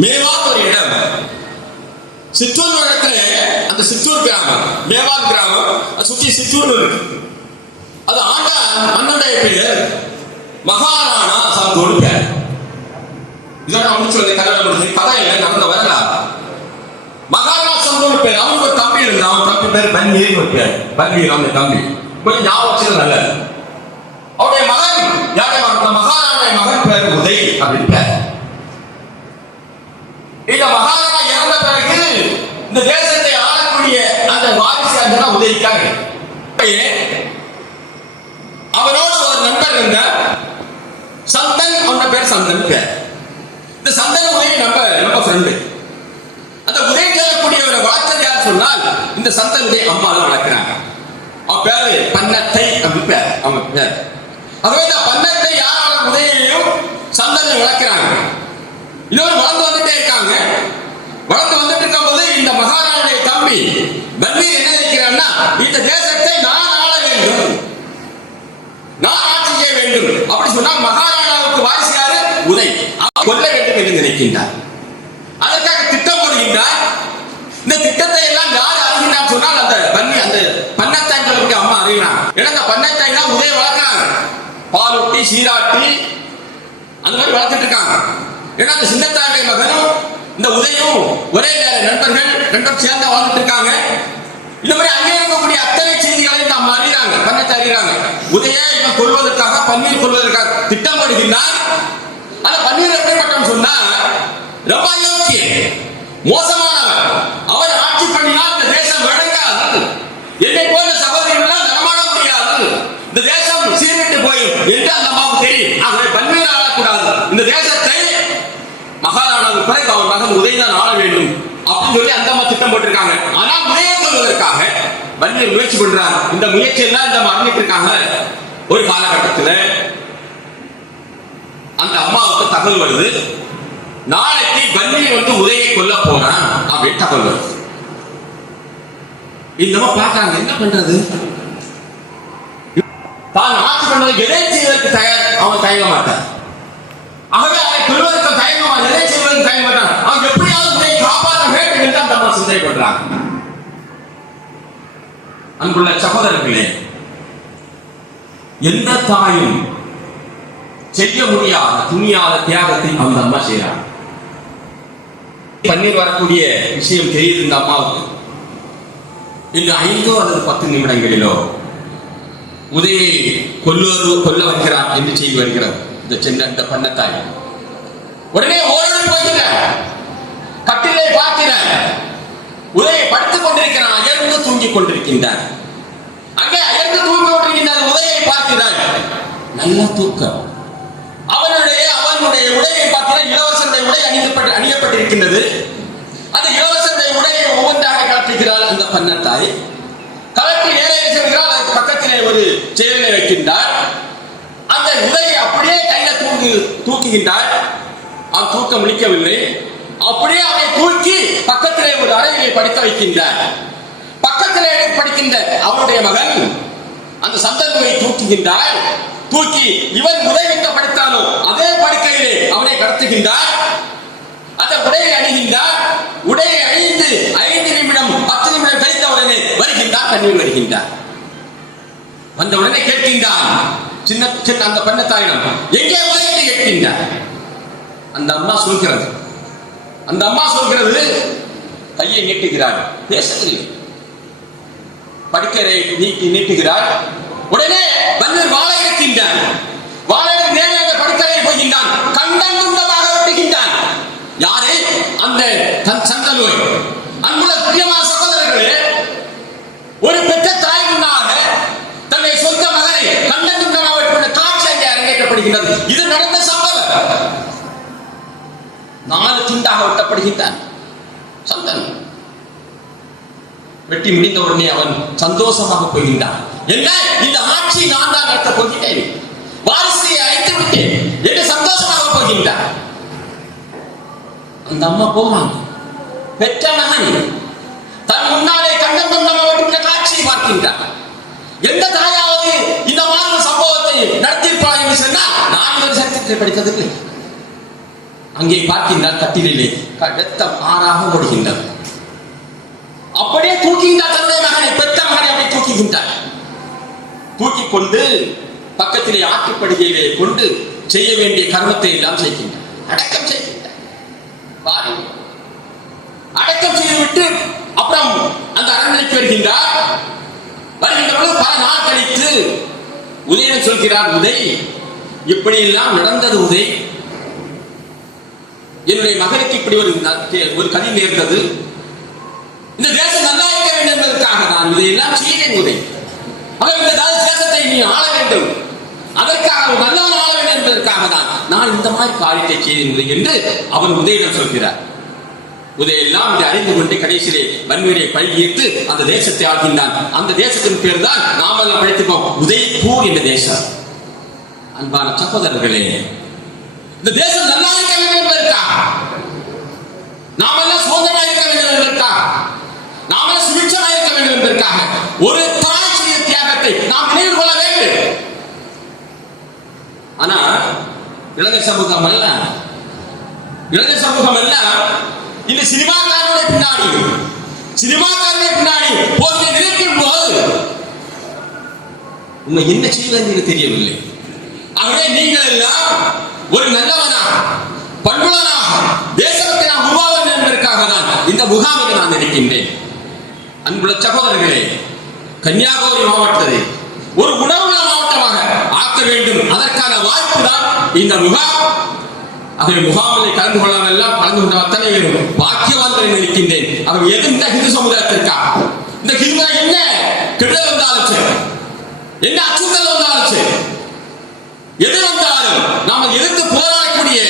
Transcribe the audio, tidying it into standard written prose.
மேவாத் ஒரு இடம். சிற்றூர் இடத்துல அந்த சிற்றூர் கிராமம், மேவாத் கிராமம், சுற்றி சிற்றூர் இருக்கு. அது ஆண்ட மன்னனுடைய பேர் மகாராணா சந்தோடு பேர். இதோட முடிச்சு வந்து கதை இல்லை, நடந்த வரலாறு. மகாராணா சந்தோடு பேர். அவனுக்கு ஒரு தம்பி இருந்தான். அவன் தம்பி பேர் பன்வீர் ஒரு பேர். பன்வீர் அவனுடைய தம்பி. கொஞ்சம் ஞாபகம் வச்சது நல்லது. அவருடைய மகன் மகாராணா மகன் பேர் உதய் அப்படின்னு பேர். இந்த மகாராணா இறந்த பிறகு இந்த தேசத்தை ஆளக்கூடிய அந்த வாரிசு அந்த உதவிக்காக அவரோடு ஒரு நண்பர் இருந்தார். சந்தன், அவன பேர் சந்தன் பேர். இந்த சந்தன் உதவி நம்ம ஃப்ரெண்டு. அந்த உதவி சொல்லக்கூடியவரை வளர்த்தது யார் சொன்னால் இந்த சந்தனுடைய அம்மா தான் வளர்க்கிறாங்க. அவன் பேரு பன்னத்தை அப்படி பேர். அவங்க பேர் அதுவே இந்த பன்னத்தை யாரால உதவியையும் சந்தனை வளர்க்கிறாங்க. இன்னொரு வளர்ந்து வந்துட்டே இருக்காங்க. வளர்ந்து வந்துட்டு இருக்கும் போது இந்த மகாராணுடைய தம்பி பன்வீர் என்ன நினைக்கிறான்னா, இந்த தேசத்தை நான் ஆள வேண்டும், நான் ஆட்சி செய்ய வேண்டும். அப்படி சொன்னால் மகாராணாவுக்கு வாரிசு யாரு? உதய். கொல்ல வேண்டும் என்று நினைக்கின்றார். அதற்காக திட்டம் போடுகின்றார். இந்த திட்டத்தை எல்லாம் யார் அறிகின்றார் சொன்னால் அந்த பன்னத்தாய்களுடைய அம்மா அறிகிறாங்க. ஏன்னா இந்த பன்னத்தாய் தான் உதய வளர்க்கிறாங்க. பாலூட்டி சீராட்டி அந்த மாதிரி வளர்த்துட்டு இருக்காங்க. ஏன்னா அந்த சின்னத்தாயுடைய மகனும் இந்த உதயும் ஒரே நண்பர்கள், ரெண்டும் சேர்ந்து வாழ்ந்துட்டு இருக்காங்க. இந்த மாதிரி அங்கே இருக்கக்கூடிய அத்தனை செய்திகளை நாம் அறிகிறாங்க, பன்னத்தை அறிகிறாங்க. உதய இவன் கொள்வதற்காக, பன்னீர் கொள்வதற்காக திட்டம் போடுகின்றார். ஆனா பன்னீர் எப்படிப்பட்டவன் சொன்னா ரொம்ப யோக்கிய மோசமானவன். அவர் ஆட்சி பண்ணினால் இந்த தேசம் வழங்காது. என்னை போல சகோதரிகள் நடமாட முடியாது. இந்த தேசம் சீர்கிட்டு போயும் என்று அந்த அம்மாவுக்கு தெரியும். ஆகவே பன்னீர் ஆளக்கூடாது. இந்த தேசத்தை மகாராணாவுக்கு பிறகு அவர் மகன் உதயதான் ஆள வேண்டும் அப்படின்னு சொல்லி அந்த அம்மா திட்டம் போட்டிருக்காங்க. ஆனால் உதயம் கொள்வதற்காக பன்னீர் முயற்சி பண்றாங்க. இந்த முயற்சி எல்லாம் இந்த மறந்துட்டு இருக்காங்க. ஒரு காலகட்டத்தில் அந்த அம்மாவுக்கு தகவல் வருது, நாளைக்கு பன்னீர் வந்து உதயை கொல்ல போறான் அப்படின்னு தகவல் வருது. இந்த அம்மா பார்க்கறாங்க, என்ன பண்றது? தான் ஆட்சி பண்ணது எதை செய்வதற்கு அவன் தயங்க மாட்டான். ஆகவே அவனை கொள்வதற்கு தயங்கமா, எதை செய்வதற்கு தயங்க மாட்டான். அவன் எப்படியாவது உதயை காப்பாற்ற வேண்டும் என்று அந்த அம்மா சிந்தனை பண்றாங்க. அன்புள்ள சகோதரர்களே, எந்த தாயும் செய்ய முடியாத துணியாத தியாகத்தை அந்த அம்மா செய்யறாங்க. பன்னீர் வரக்கூடிய விஷயம் தெரியுது இந்த அம்மாவுக்கு. இந்த 5 அல்லது 10 நிமிடங்களிலோ உதயை கொல்ல வருகிறார் என்று செய்தி வருகிறது. இந்த சின்ன பன்னத்தாய் உடனே ஓடி போகிறார். கட்டிலை பார்க்கிறார். உதயை படுத்துக் கொண்டிருக்கிறான். அயர்ந்து தூங்கிக் கொண்டிருக்கின்றார். அங்கே அயர்ந்து தூங்கிக் கொண்டிருக்கின்றார். உதயை பார்க்கிறார். நல்ல தூக்கம். அவனுடைய உடையை பார்க்கிறார். இளவரசனுடைய உடை அணியப்பட்டிருக்கின்றது. அந்த இளவரசனுடைய உடையை ஒவ்வொன்றாக காட்டுகிறாள் அந்த பன்னத்தாய். கலட்டி நேரே செல்கிறாள். அதற்கு பக்கத்திலே ஒரு செயலை வைக்கின்றார். அந்த உடையை அப்படியே கையில தூக்குகின்றார். அவன் தூக்க முடிக்கவில்லை. அப்படியே அவனை தூக்கி பக்கத்திலே ஒரு அறையிலே படிக்க வைக்கின்றார். பக்கத்திலே படிக்கின்ற அவனுடைய மகன் அந்த சந்தர்ப்பை தூக்குகின்றார். தூக்கி இவன் உடை எங்க படித்தானோ அதே படுக்கையிலே அவனை கடத்துகின்றார். அந்த உடையை அணிகின்றார். உடையை அணிந்து 5 நிமிடம் 10 நிமிடம் கழித்த உடனே வருகின்றார். தண்ணீர் வருகின்றார். வந்த உடனே கேட்கின்றான் சின்ன அந்த பெண்ணத்தாயிடம், எங்கே உடை என்று கேட்கின்றார். அந்த அம்மா சொல்கிறது கையை நீட்டுகிறார். பேசவில்லை. படுக்கரை நீட்டுகிறார். உடனே பன்னீர் வாழை இருக்கின்றான். வாழை நேரே படுக்கரை போகின்றான். கண்டம் துண்டமாக வெட்டுகின்றான். யாரை? அந்த சந்தனோய். அன்புள்ள பிரியமான சகோதரர்களே, ஒரு பெற்ற தாய் முன்னாக தன்னை சொந்த மகனை கண்டம் துண்டமாக வெட்டுகின்ற காட்சி அங்கே அரங்கேற்றப்படுகின்றது. இது நடந்த சம்பவம். 4 துண்டாக வெட்டப்படுகின்றான். சந்தன் வெட்டி முடிந்த உடனே அவன் சந்தோஷமாக போகின்றான். என்ன, இந்த ஆட்சி நான் தான் நடத்த போகின்றேன், வாரிசை அழைத்து விட்டேன் என்று சந்தோஷமாக போகின்றான். அந்த அம்மா போவாங்க. பெற்ற மகன் தன் முன்னாலே கண்டம் துண்டமாக காட்சியை பார்க்கின்றான். எந்த தாயாவது இந்த மாதிரி சம்பவத்தை நடத்தியிருப்பார் என்று சொன்னால் நான் ஒரு சட்டத்தை படித்ததில்லை. அங்கே பார்க்கின்றார் கட்டிலே ரத்தம் ஆறாக ஓடுகின்றார். அப்படியே தூக்கின்றார் தன்னுடைய மகனை, பெற்ற மகனை அப்படியே தூக்குகின்றார். தூக்கி கொண்டு பக்கத்திலே ஆட்டுப்படுகையிலே கொண்டு செய்ய வேண்டிய கர்மத்தை எல்லாம் செய்கின்றார். அடக்கம் செய்கின்றார். பாருங்கள், அடக்கம் செய்துவிட்டு அப்புறம் அந்த அரண்மனைக்கு வருகின்றார். வருகின்றவர்கள் பல நாள் கழித்து உதயன் சொல்கிறார், உதய் இப்படியெல்லாம் நடந்தது உதய், என்னுடைய மகனுக்கு இப்படி ஒரு கதி நேர்ந்தது, இந்த தேசம் நல்லா இருக்க வேண்டும் என்பதற்காக நான் இதையெல்லாம் செய்தேன் உதய். அவர் இந்த தேசத்தை நீ ஆள வேண்டும், அதற்காக நல்லவன் ஆள வேண்டும் என்பதற்காக தான் நான் இந்த மாதிரி காரியத்தை செய்தேன் என்று அவர் உதயிடம் சொல்கிறார். உதயெல்லாம் இதை அறிந்து கொண்டு கடைசியிலே வன்முறையை பழகிட்டு அந்த தேசத்தை ஆள்கின்றான். அந்த தேசத்தின் பேர் தான் நாமெல்லாம் படித்திருக்கோம், உதய்பூர் என்ற தேசம். அன்பான சகோதரர்களே, இந்த தேசம் நல்லா இருக்க வேண்டும் என்பதற்காக, நாமெல்லாம் சுதந்திரமாக இருக்க வேண்டும் என்பதற்காக, நாமெல்லாம் சுபிட்சமாக இருக்க வேண்டும் என்பதற்காக ஒரு தாய் செய்த தியாகத்தை நாம் நினைவு கொள்ள வேண்டும். ஆனா இளைஞர் சமூகம் அல்ல, இளைஞர் சமூகம் அல்ல, இந்த சினிமாக்காரனுடைய பின்னாடி போதை நினைக்கும் போது உண்மை என்ன செய்வது என்று தெரியவில்லை. ஆகவே நீங்கள் எல்லாம் ஒரு நல்லவனாக, பண்புள்ளவனாக தேசத்தை நான் உருவாக வேண்டும் என்பதற்காக தான் இந்த முகாமில் நான் இருக்கின்றேன். அன்புள்ள சகோதரர்களே, கன்னியாகுமரி மாவட்டத்தை ஒரு உணவுள்ள மாவட்டமாக ஆக்க வேண்டும், அதற்கான வாய்ப்பு தான் இந்த முகாம். ஆகவே முகாமில் கலந்து கொள்ளாமல் எல்லாம் கலந்து கொண்ட அத்தனை பேரும் பாக்கியவான்கள் இருக்கின்றேன். அவர் எது இந்த ஹிந்து சமுதாயத்திற்கா, இந்த ஹிந்து என்ன கெடுதல் வந்தாலும் சரி, என்ன அச்சுறுத்தல் வந்தாலும் சரி, எது வந்தாலும் நாம் எதிர்த்து போராடக்கூடிய